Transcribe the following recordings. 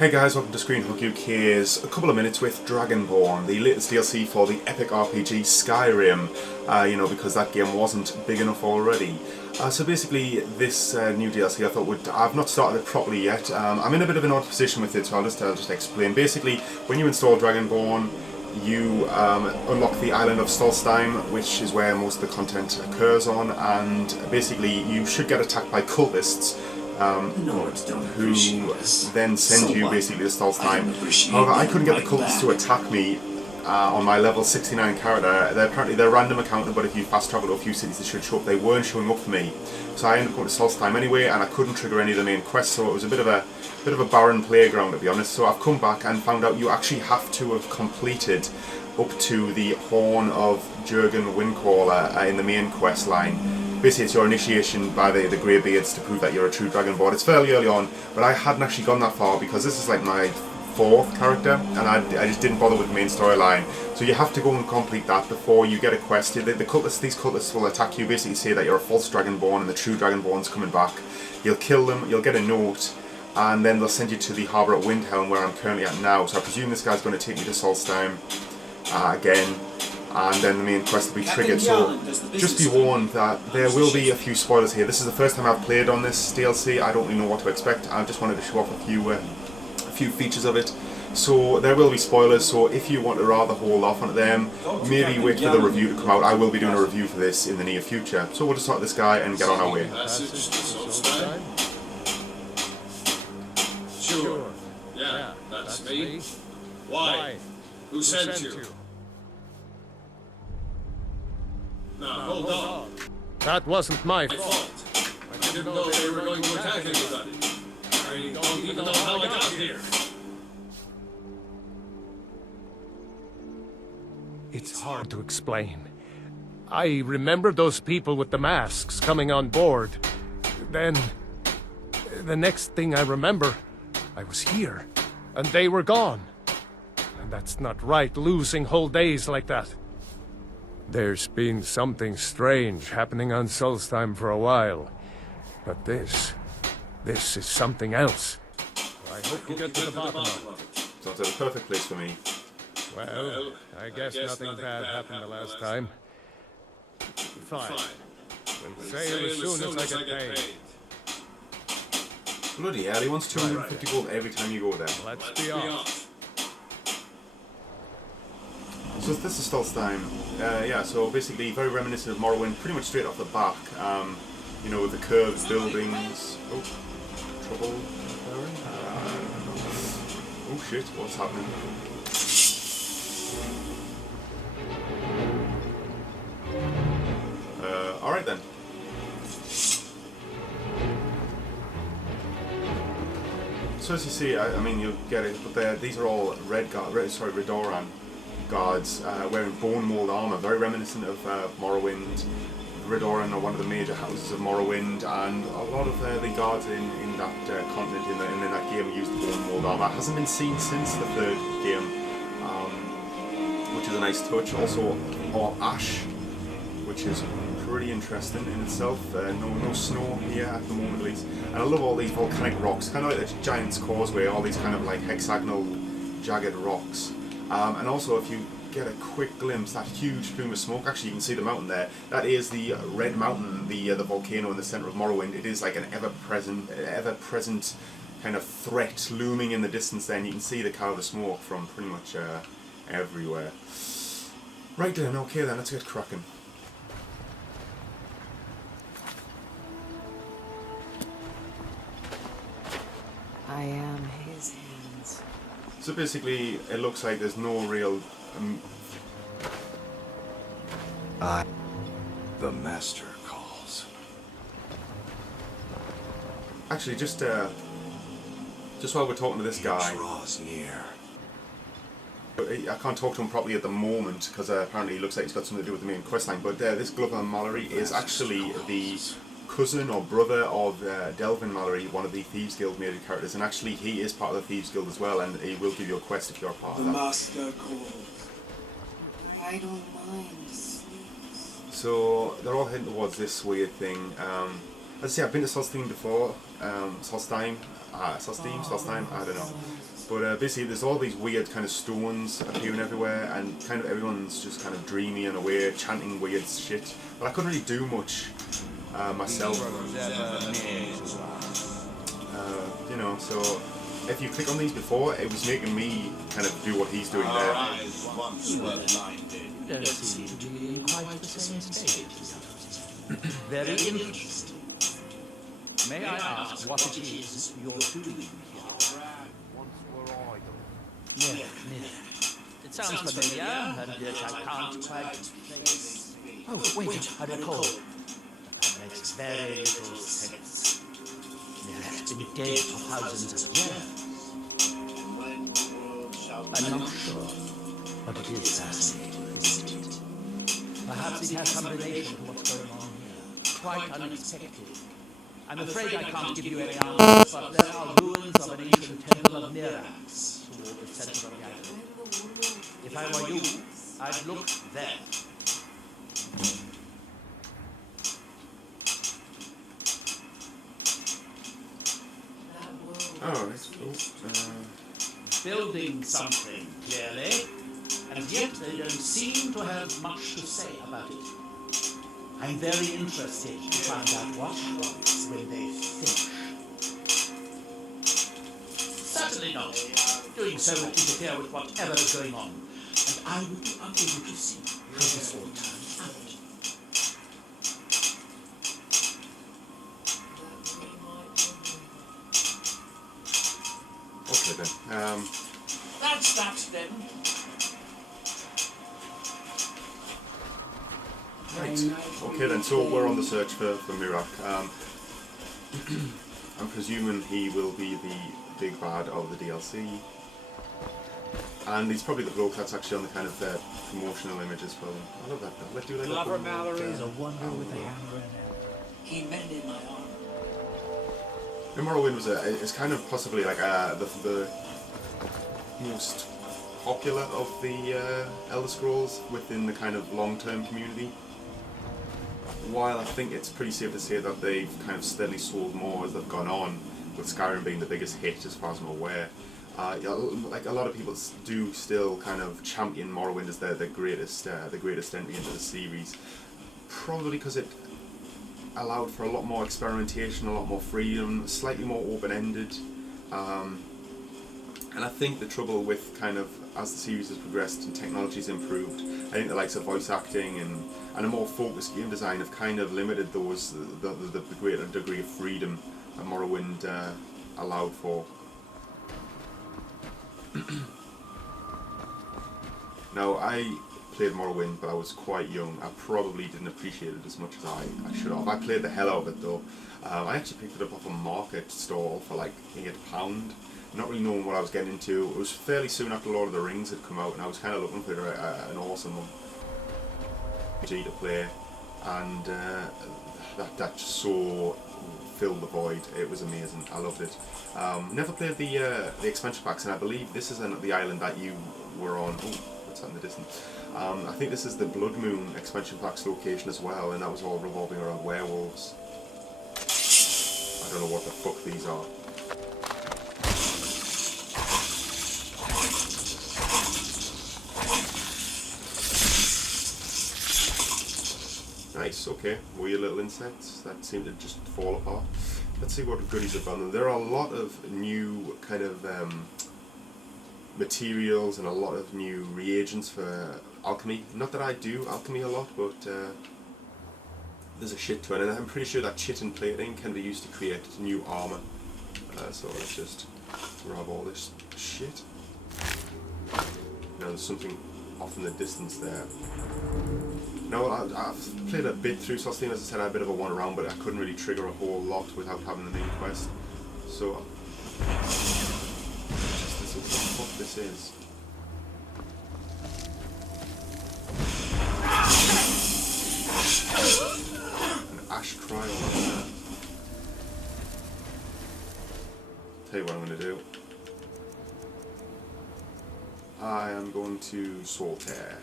Hey guys, welcome to ScreenHogUK's a couple of minutes with Dragonborn, the latest DLC for the epic RPG Skyrim, because that game wasn't big enough already. So basically this new DLC I thought I've not started it properly yet. I'm in a bit of an odd position with it, so I'll just explain. Basically, when you install Dragonborn, you unlock the island of Solstheim, which is where most of the content occurs on, and basically you should get attacked by cultists. Who then send you basically to Solstheim. However, I couldn't get the cultists to attack me on my level 69 character. They're random encounter, but if you fast travel to a few cities they should show up. They weren't showing up for me, so I ended up going to Solstheim anyway, and I couldn't trigger any of the main quests, so it was a bit of a barren playground, to be honest. So I've come back and found out you actually have to have completed up to the Horn of Jurgen Windcaller in the main quest line. Basically, it's your initiation by the Greybeards to prove that you're a true Dragonborn. It's fairly early on, but I hadn't actually gone that far because this is like my 4th character, and I just didn't bother with the main storyline. So you have to go and complete that before you get a quest. These cultists will attack you, basically say that you're a false Dragonborn and the true Dragonborn's coming back. You'll kill them, you'll get a note, and then they'll send you to the harbour at Windhelm, where I'm currently at now. So I presume this guy's going to take me to Solstheim again. And then the main quest will be triggered, so just be warned that there will be a few spoilers here. This is the first time I've played on this DLC. I don't really know what to expect. I just wanted to show off a few features of it. So there will be spoilers, so if you want to rather hold off on them, maybe wait for the review to come out. I will be doing a review for this in the near future. So we'll just start this guy and get on our way. Sure. Yeah, that's me. Why? Who sent you? Now, hold on. That wasn't my My fault. fault. I didn't know they were going to attack anybody. I don't even know how I got here. It's hard to explain. I remember those people with the masks coming on board. Then, the next thing I remember, I was here, and they were gone. And that's not right, losing whole days like that. There's been something strange happening on Solstheim for a while. But this is something else. I hope you get to the bottom of it. Sounds like the perfect place for me. Well, I guess nothing bad happened the last time. Fine. We'll sail as soon as I get paid. Bloody hell, he wants 250 gold every time you go there. Let's be off. So this is Solstheim. Yeah, so basically very reminiscent of Morrowind, pretty much straight off the back. With the curved buildings. Oh, trouble. Oh shit, what's happening? Alright then. So as you see, I mean you'll get it, but these are all Redoran guards wearing bone mold armor, very reminiscent of Morrowind. Redoran are one of the major houses of Morrowind, and a lot of the guards in that continent in that game used bone mold armor. It hasn't been seen since the 3rd game, which is a nice touch. Also, ash, which is pretty interesting in itself. No snow here at the moment, at least. And I love all these volcanic rocks, kind of like the Giant's Causeway, all these kind of like hexagonal, jagged rocks. And also, if you get a quick glimpse, that huge plume of smoke, actually you can see the mountain there, that is the Red Mountain, the volcano in the centre of Morrowind. It is like an ever-present kind of threat looming in the distance there, and you can see the cloud of smoke from pretty much everywhere. Right then, okay then, let's get cracking. I am his hands. So basically, it looks like there's no real... The master calls. Actually, just while we're talking to this guy... Draws near. I can't talk to him properly at the moment, because apparently he looks like he's got something to do with the main questline, but this Glover Mallory is actually the cousin or brother of Delvin Mallory, one of the Thieves Guild major characters, and actually he is part of the Thieves Guild as well, and he will give you a quest if you're a part of that. The master calls. I don't mind. So they're all heading towards this weird thing. As I say, I've been to Solstheim before. Solstheim, I don't know. But basically, there's all these weird kind of stones appearing everywhere, and kind of everyone's just kind of dreamy in a way, chanting weird shit. But I couldn't really do much myself. You know, so if you click on these before, it was making me kind of do what he's doing there. You don't seem to be in quite the same state. Very interesting. May I ask what it is you're doing here? Near. It sounds familiar, and yet I can't quite place. Oh, wait, I recall. That makes very little sense. Nearest been dead for thousands of years. I'm not sure, but it is fascinating, isn't it? Perhaps it has some relation to what's going on here. Quite unexpected. I'm afraid I can't give you any answers, but there are ruins of an ancient temple of Mirax toward the center of the island. If I were you, I'd look there. Alright, cool. Building something, clearly, and yet they don't seem to have much to say about it. I'm very interested to find out what happens when they finish. Certainly not. Doing so would interfere with whatever is going on, and I would be unable to see how this all turns out. Okay then. That's that then. Right. Okay then, so we're on the search for Mirak. I'm presuming he will be the big bad of the DLC. And he's probably the bloke that's actually on the kind of promotional image as well. I love that. Let's do that. Glover Mallory is a wonder with a hammer and anvil. He mended my arm. Morrowind was it's kind of possibly like the most popular of the Elder Scrolls within the kind of long-term community. While I think it's pretty safe to say that they've kind of steadily sold more as they've gone on, with Skyrim being the biggest hit as far as I'm aware. Like a lot of people do still kind of champion Morrowind as the greatest entry into the series, probably because it allowed for a lot more experimentation, a lot more freedom, slightly more open-ended. And I think the trouble with kind of, as the series has progressed and technology's improved, I think the likes of voice acting and a more focused game design have kind of limited those the greater degree of freedom that Morrowind allowed for. Now, I played Morrowind, but I was quite young. I probably didn't appreciate it as much as I should have. I played the hell out of it though. I actually picked it up off a market stall for like £8. Not really knowing what I was getting into. It was fairly soon after Lord of the Rings had come out, and I was kind of looking for an awesome RPG to play, and that just so filled the void. It was amazing. I loved it. Never played the expansion packs, and I believe this is the island that you were on. Oh, what's that in the distance? I think this is the Blood Moon expansion packs location as well, and that was all revolving around werewolves. I don't know what the fuck these are. Nice, okay. Weird little insects that seem to just fall apart. Let's see what goodies are found. There are a lot of new kind of materials and a lot of new reagents for alchemy. Not that I do alchemy a lot, but there's a shit ton, and I'm pretty sure that chitin plating can be used to create new armour. So let's just grab all this shit. Now there's something off in the distance there. No, I've played a bit through Solstheim. As I said, I had a bit of a one around, but I couldn't really trigger a whole lot without having the main quest. So, just what the fuck this is. An ash cryo. Tell you what I'm going to do. I am going to Solstheim.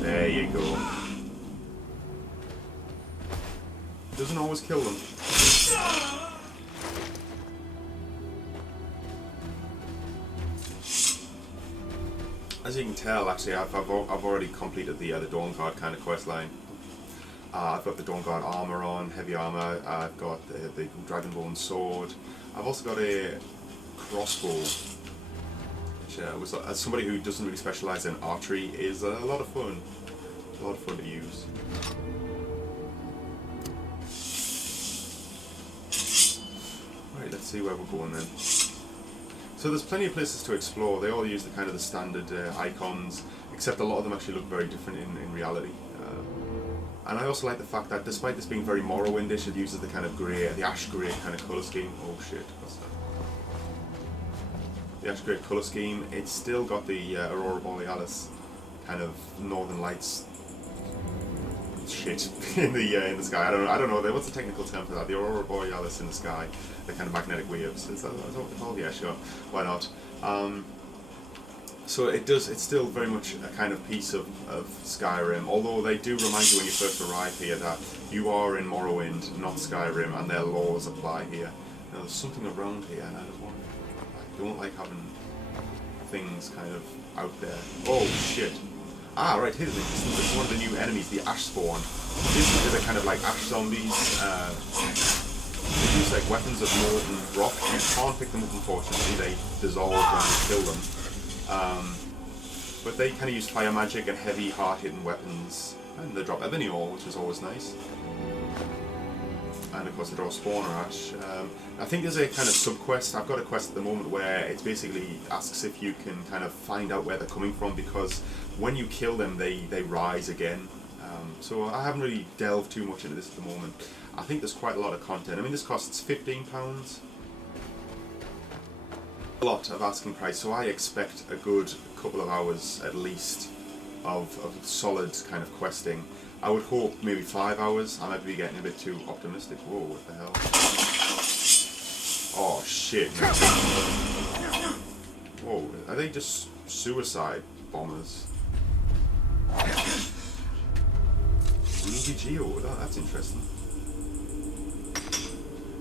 There you go. Doesn't always kill them. As you can tell, actually, I've already completed the Dawnguard kind of quest line. I've got the Dawnguard armor on, heavy armor. I've got the Dragonborn sword. I've also got a crossbow, which was, as somebody who doesn't really specialize in archery, is a lot of fun. A lot of fun to use. Right, let's see where we're going then. So there's plenty of places to explore. They all use the kind of the standard icons, except a lot of them actually look very different in reality. And I also like the fact that despite this being very Morrowindish, it uses the kind of grey, the ash grey kind of colour scheme. Oh shit, what's that? The ash grey colour scheme. It's still got the Aurora Borealis kind of Northern Lights shit in the sky. I don't know. What's the technical term for that? The Aurora Borealis in the sky, the kind of magnetic waves. Is that what they're called? Yeah, sure. Why not? So it's still very much a kind of piece of Skyrim, although they do remind you when you first arrive here that you are in Morrowind, not Skyrim, and their laws apply here. Now, there's something around here, and I don't like having things kind of out there. Oh shit! Ah, right, here's one of the new enemies, the Ash Spawn. These are kind of like Ash zombies. They use like weapons of molten rock. You can't pick them up, unfortunately. They dissolve when you kill them. But they kind of use fire magic and heavy, hard-hitting weapons, and they drop ebony ore, which is always nice. And of course they draw spawner ash. I think there's a kind of sub-quest. I've got a quest at the moment where it basically asks if you can kind of find out where they're coming from, because when you kill them, they rise again. So I haven't really delved too much into this at the moment. I think there's quite a lot of content. I mean, this costs £15. A lot of asking price, so I expect a good couple of hours at least of solid kind of questing. I would hope maybe 5 hours. I might be getting a bit too optimistic. Whoa, what the hell? Oh shit. Whoa, are they just suicide bombers? Ruby Geo, that's interesting.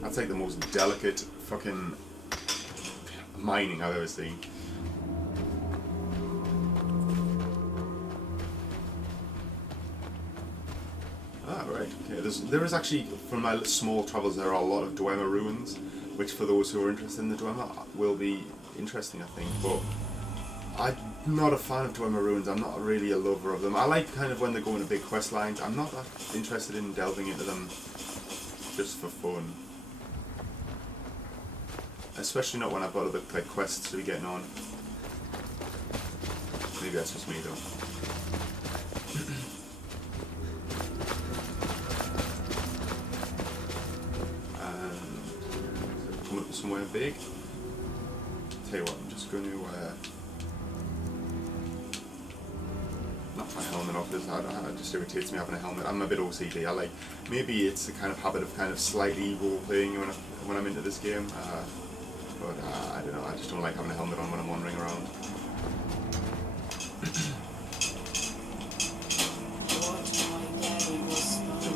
That's like the most delicate fucking mining I've ever seen. Ah, right. Okay. There is actually, from my small travels, there are a lot of Dwemer ruins, which for those who are interested in the Dwemer will be interesting, I think. But I'm not a fan of Dwemer ruins. I'm not really a lover of them. I like kind of when they go into big quest lines. I'm not that interested in delving into them just for fun. Especially not when I've got other like quests to be getting on. Maybe that's just me though. Coming up somewhere big. Tell you what, I'm just going to knock my helmet off. It just irritates me having a helmet. I'm a bit OCD. Maybe it's a kind of habit of kind of slightly role playing when I'm into this game. But I don't know, I just don't like having a helmet on when I'm wandering around.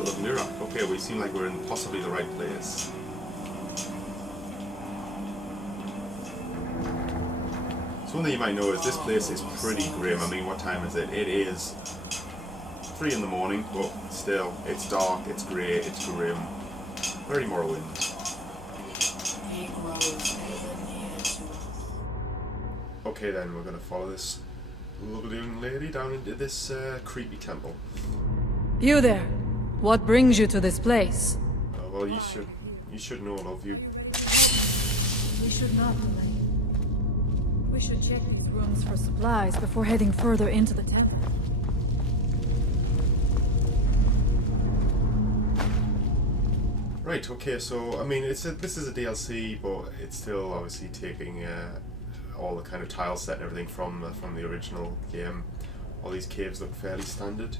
Look, Nira. Okay, we seem like we're in possibly the right place. So one thing you might know is this place is pretty grim. I mean, what time is it? It is 3 in the morning, but still, it's dark, it's grey, it's grim. Very Morrowind. Okay then, we're going to follow this lovely young lady down into this creepy temple. You there? What brings you to this place? Well, you should know, love. We should not delay. We should check these rooms for supplies before heading further into the temple. Right, okay, so, I mean, this is a DLC, but it's still obviously taking all the kind of tile set and everything from the original game. All these caves look fairly standard.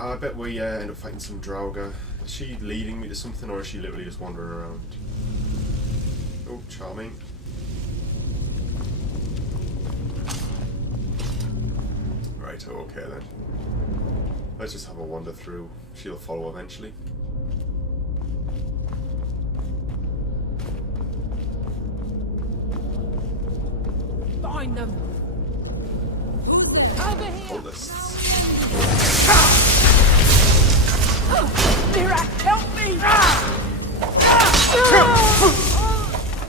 I bet we end up fighting some Draugr. Is she leading me to something, or is she literally just wandering around? Oh, charming. Right, okay then. Let's just have a wander through. She'll follow eventually. find them. Over here. Cultists. Mirac, help me!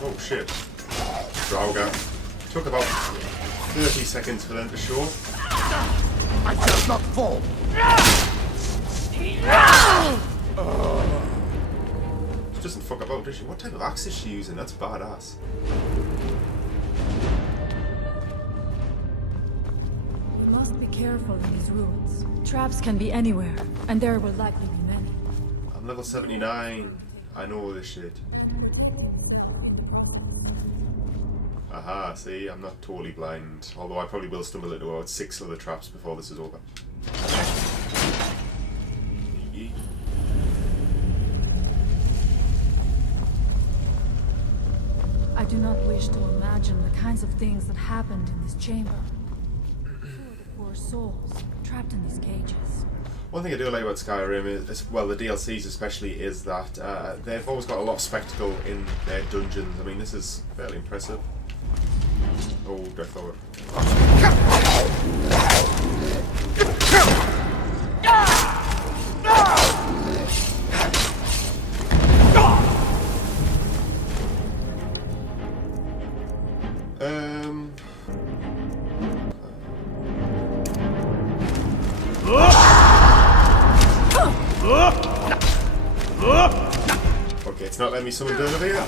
Oh shit. Draugr. Took about 30 seconds for them to show. I shall not fall. She doesn't fuck about, does she? What type of axe is she using? That's badass. You must be careful in these ruins. Traps can be anywhere, and there will likely be many. I'm level 79. I know this shit. Aha, see, I'm not totally blind. Although I probably will stumble into about 6 other traps before this is over. I do not wish to imagine the kinds of things that happened in this chamber. Poor souls, trapped in these cages. One thing I do like about Skyrim is, well, the DLCs especially, is that they've always got a lot of spectacle in their dungeons. I mean, this is fairly impressive. Oh, Death Lord. Okay, it's not letting me summon down over here.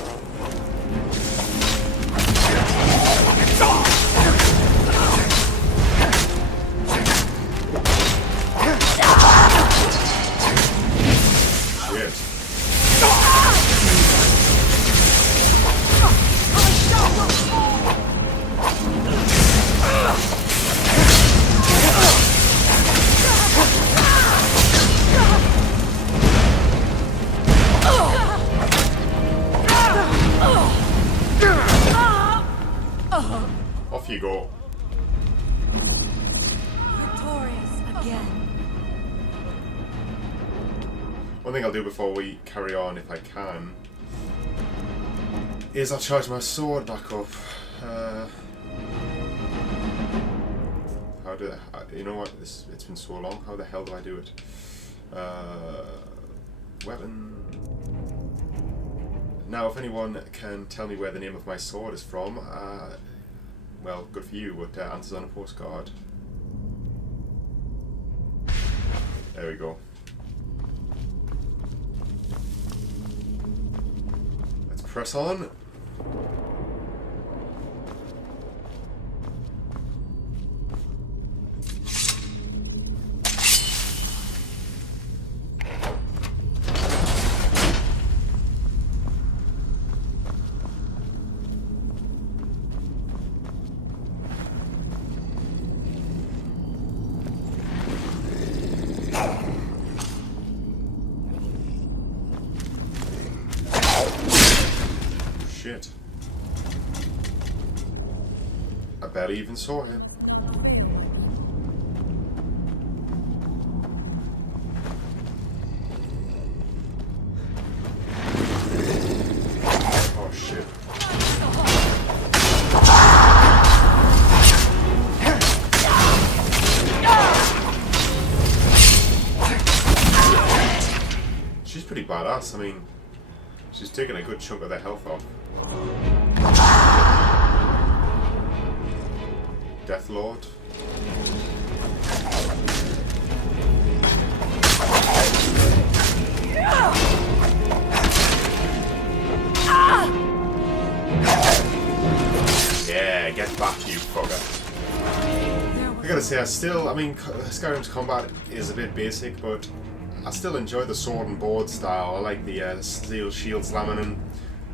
Off you go. Victorious again. One thing I'll do before we carry on, if I can, is I'll charge my sword back up. How do you know what? It's been so long. How the hell do I do it? Weapon. Now, if anyone can tell me where the name of my sword is from, well, good for you, but answers on a postcard. There we go. Let's press on. Shit. I barely even saw him. Oh shit. She's pretty badass. I mean, she's taking a good chunk of their health off. Death Lord. Yeah, get back, you fucker. I gotta say, I mean, Skyrim's combat is a bit basic, but I still enjoy the sword and board style. I like the steel shield slamming, and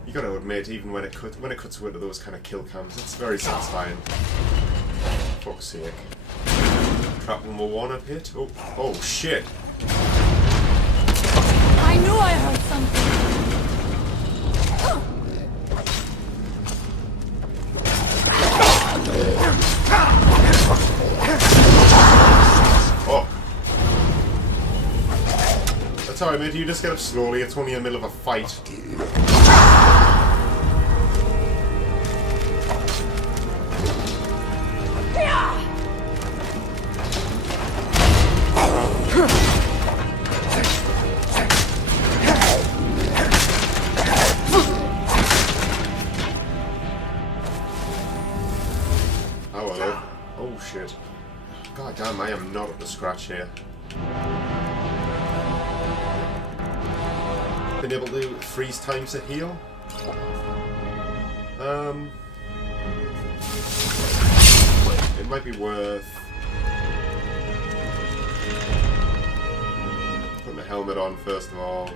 you gotta admit, even when it cuts away to those kind of kill cams, it's very satisfying. Fuck's sake. Trap number 1 up hit. Oh shit. I knew I heard something. Oh. That's alright, mate. You just get up slowly. It's only in the middle of a fight. Oh, hello. Oh, shit. God damn, I am not up to scratch here. Been able to freeze time to heal? It might be worth putting the helmet on first of all.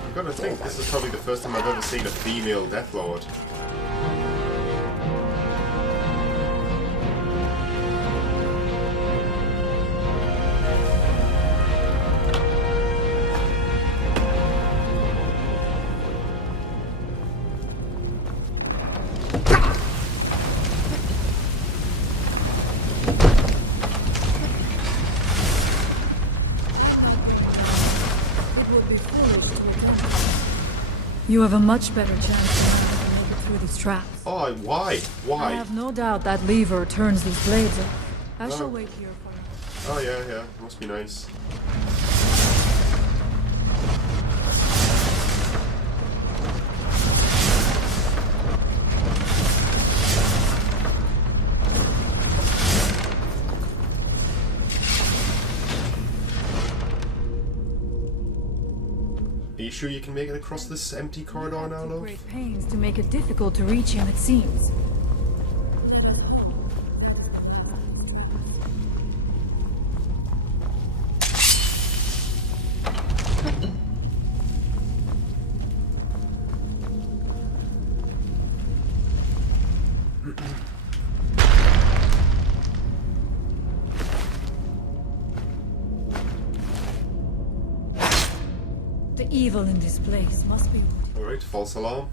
I've got to think, this is probably the first time I've ever seen a female Deathlord. You have a much better chance now to make it through these traps. Oh, why? I Why? have no doubt that lever turns these blades off. I shall wait here for you. Oh, yeah, yeah. Must be nice. Are you sure you can make it across this empty corridor now, love? Great pains to make it difficult to reach him, it seems. The evil in this place must be... Alright, false alarm.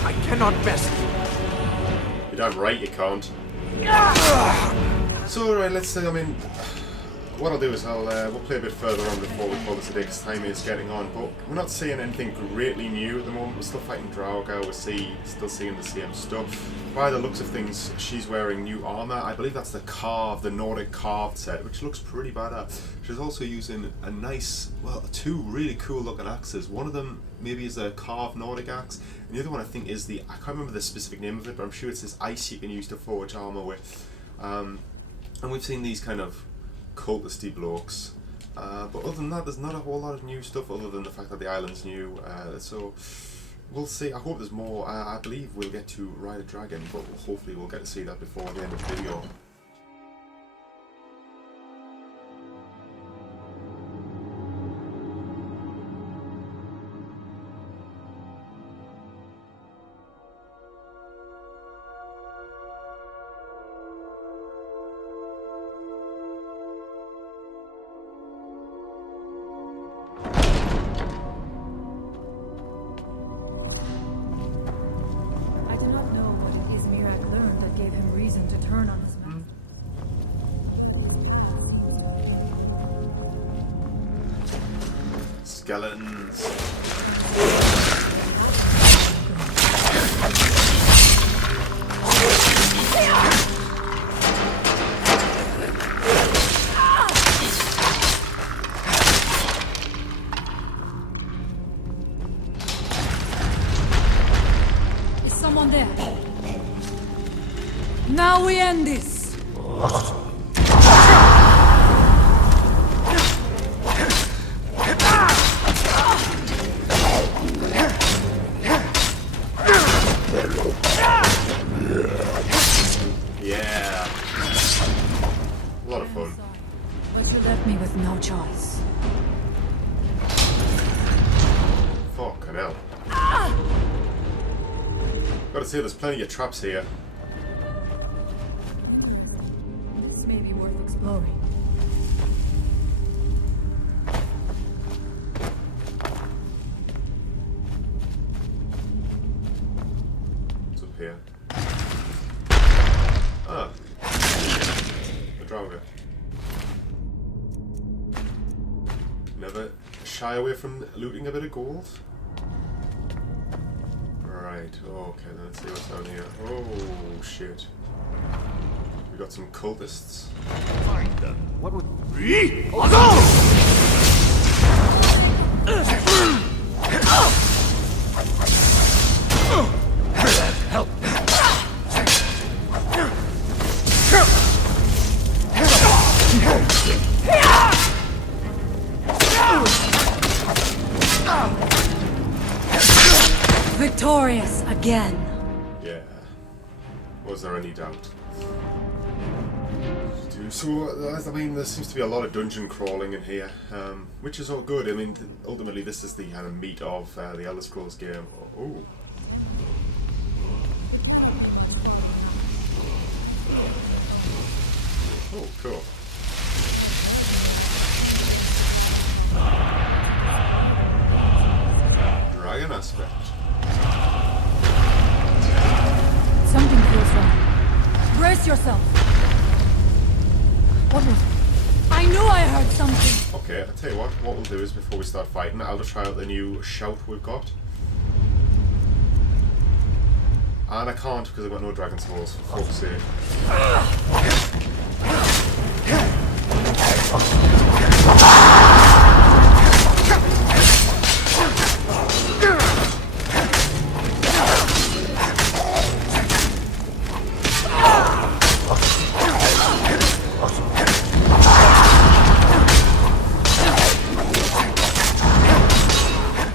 I cannot best. You're damn right you can't. So, alright, let's see, I mean, what I'll do is we'll play a bit further on before we call this a day, because time is getting on, but we're not seeing anything greatly new at the moment. We're still fighting Draugr, we're still seeing the same stuff. By the looks of things, she's wearing new armour. I believe that's the Nordic carved set, which looks pretty badass. She's also using a nice, well, two really cool looking axes. One of them maybe is a carved Nordic axe, and the other one I think is I can't remember the specific name of it, but I'm sure it's this ice you can use to forge armour with. And we've seen these kind of cultisty blokes, but other than that there's not a whole lot of new stuff other than the fact that the island's new, so we'll see. I hope there's more. I believe we'll get to ride a dragon, but hopefully we'll get to see that before the end of the video. Turn on his mouth. Skeletons. Is someone there? Now we end this! Yeah. A lot of fun. But you left me with no choice. Fucking hell. Gotta say, there's plenty of traps here. This may be worth exploring. What's up here? Ah. The Draugr. Never shy away from looting a bit of gold. Right, okay, then let's see what's down here. Oh, shit. We got some cultists. Find them. What would... Help! Victorious again. Yeah. Was there any doubt? So, I mean, there seems to be a lot of dungeon crawling in here, which is all good. I mean, ultimately, this is the kind of meat of the Elder Scrolls game. Oh. Oh, cool. Dragon aspect. Something feels wrong. Brace yourself. What was it? I knew I heard something. Okay, I'll tell you what we'll do is before we start fighting, I'll just try out the new shout we've got. And I can't because I've got no dragon souls, for fuck's sake.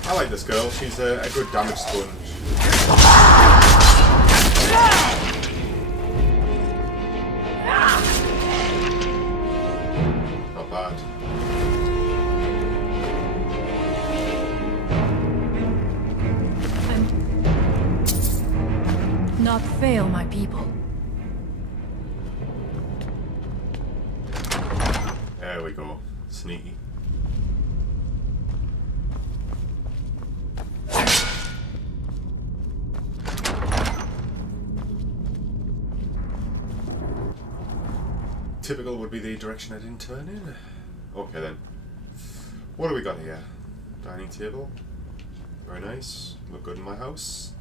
I like this girl, she's a good damage sponge. Not bad. Not fail, my people. There we go. Sneaky. Typical would be the direction I didn't turn in. Okay then. What do we got here? Dining table. Very nice. Look good in my house.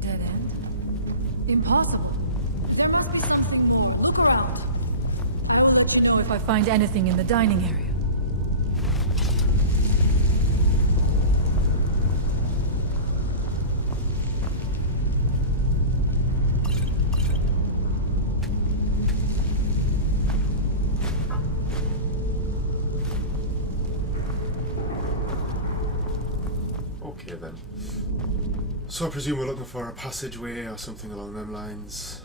Dead end? Impossible. There must be something more. Look around. I want to know if I find anything in the dining area. Okay then. So I presume we're looking for a passageway or something along them lines.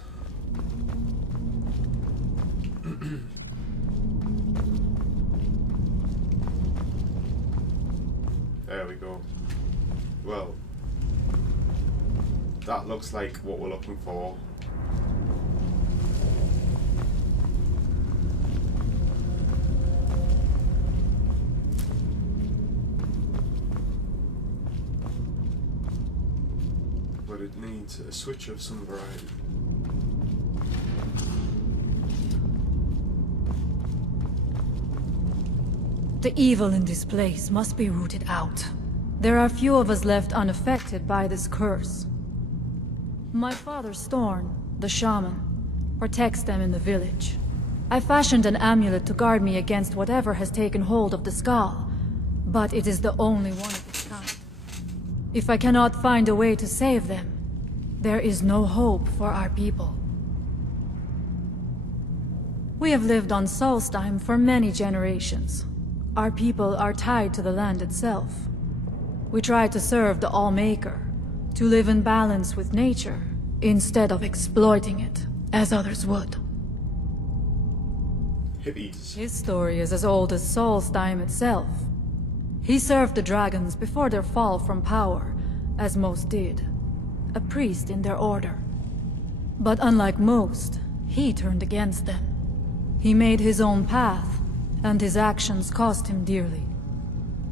There we go. Well, that looks like what we're looking for. But it needs a switch of some variety. The evil in this place must be rooted out. There are few of us left unaffected by this curse. My father Storn, the shaman, protects them in the village. I fashioned an amulet to guard me against whatever has taken hold of the skull, but it is the only one of its kind. If I cannot find a way to save them, there is no hope for our people. We have lived on Solstheim for many generations. Our people are tied to the land itself. We try to serve the All-Maker, to live in balance with nature, instead of exploiting it, as others would. Hippies. His story is as old as Solstheim itself. He served the dragons before their fall from power, as most did. A priest in their order. But unlike most, he turned against them. He made his own path, and his actions cost him dearly.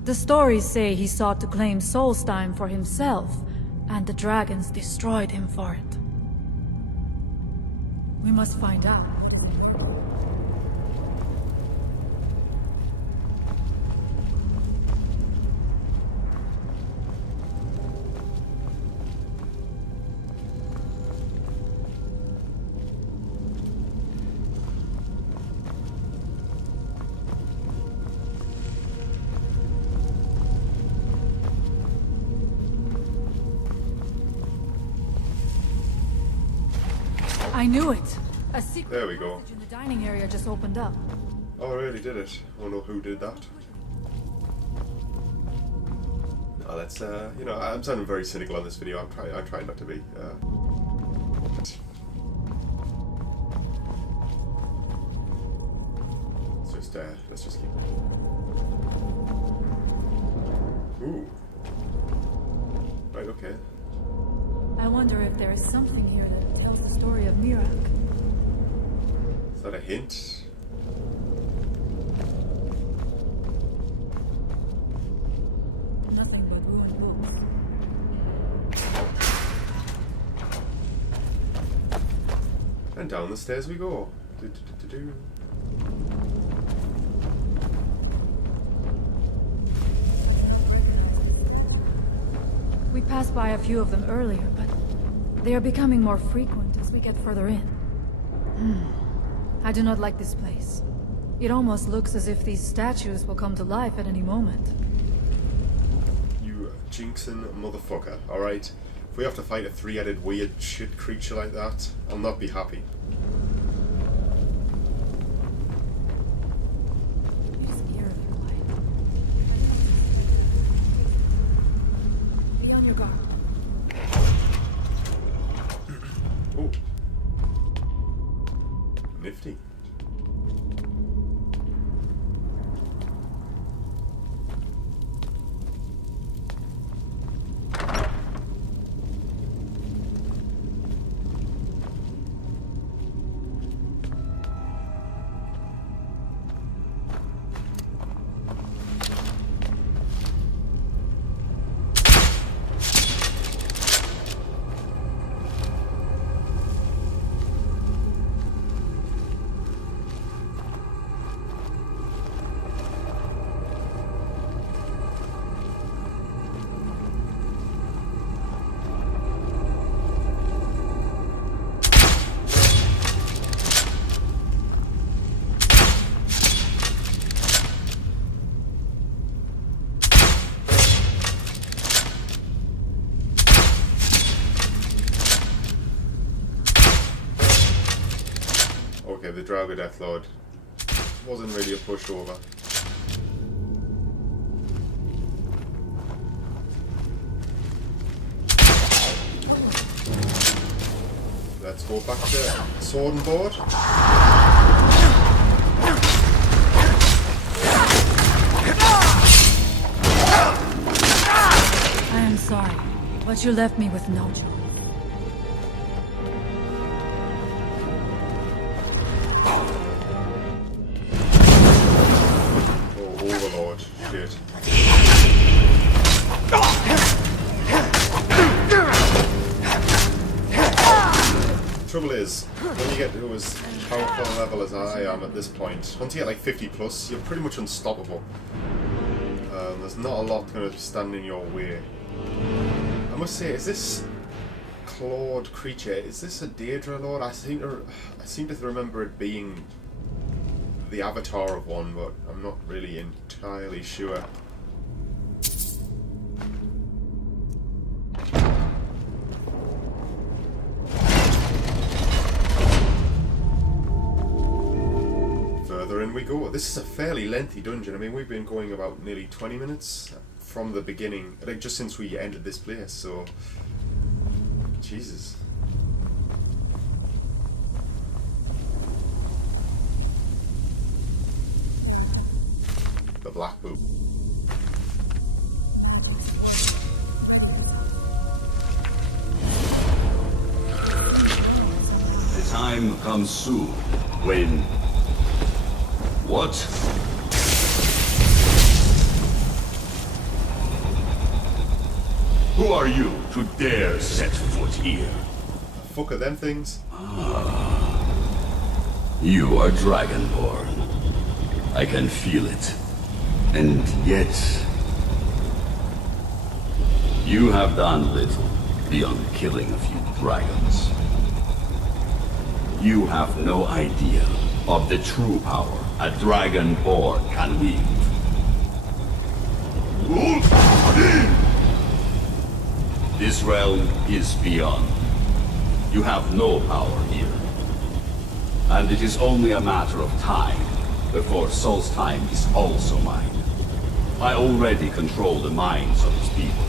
The stories say he sought to claim Solstheim for himself, and the dragons destroyed him for it. We must find out. I knew it! A secret There we go. passage in the dining area just opened up. Oh, really did it? I don't know who did that. No, that's, you know, I'm sounding very cynical on this video. I'm trying not to be. Let's just keep. Ooh. Right, okay. I wonder if there is something here that tells the story of Mirak. Is that a hint? Nothing but ruined books. And down the stairs we go. Do. We passed by a few of them earlier, but they are becoming more frequent as we get further in. I do not like this place. It almost looks as if these statues will come to life at any moment. You jinxing motherfucker, alright? If we have to fight a three-headed weird shit creature like that, I'll not be happy. It is eerily quiet. Be on your guard. Oh. Nifty. Okay, the Drago Death Lord wasn't really a pushover. Let's go back to sword and board. I am sorry, but you left me with no choice. Oh, Overlord. Shit. Trouble is, when you get to as powerful a level as I am at this point, once you get like 50 plus, you're pretty much unstoppable. There's not a lot going to stand in your way. I must say, is this clawed creature, is this a Daedra Lord? I seem to remember it being the avatar of one, but I'm not really entirely sure. in we go. This is a fairly lengthy dungeon. I mean, we've been going about nearly 20 minutes from the beginning, like just since we entered this place, so... Jesus. The black book. The time comes soon when... What? Who are you to dare set foot here? The fuck are them things? You are Dragonborn. I can feel it. And yet... You have done little beyond killing a few dragons. You have no idea of the true power a Dragonborn can wield. This realm is beyond. You have no power here. And it is only a matter of time before Solstheim is also mine. I already control the minds of its people.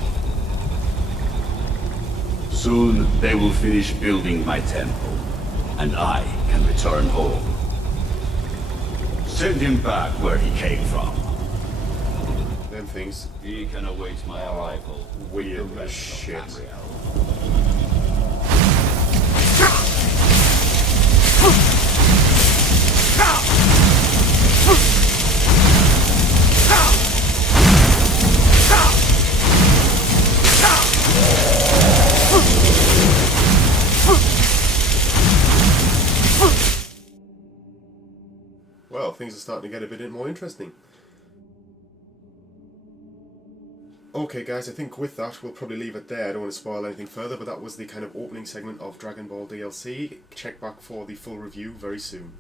Soon they will finish building my temple, and I can return home. Send him back where he came from. Them things. He can await my arrival with the Weird as rest shit. of Tamriel. Well, things are starting to get a bit more interesting. Okay guys, I think with that we'll probably leave it there. I don't want to spoil anything further, but that was the kind of opening segment of Dragon Ball DLC. Check back for the full review very soon.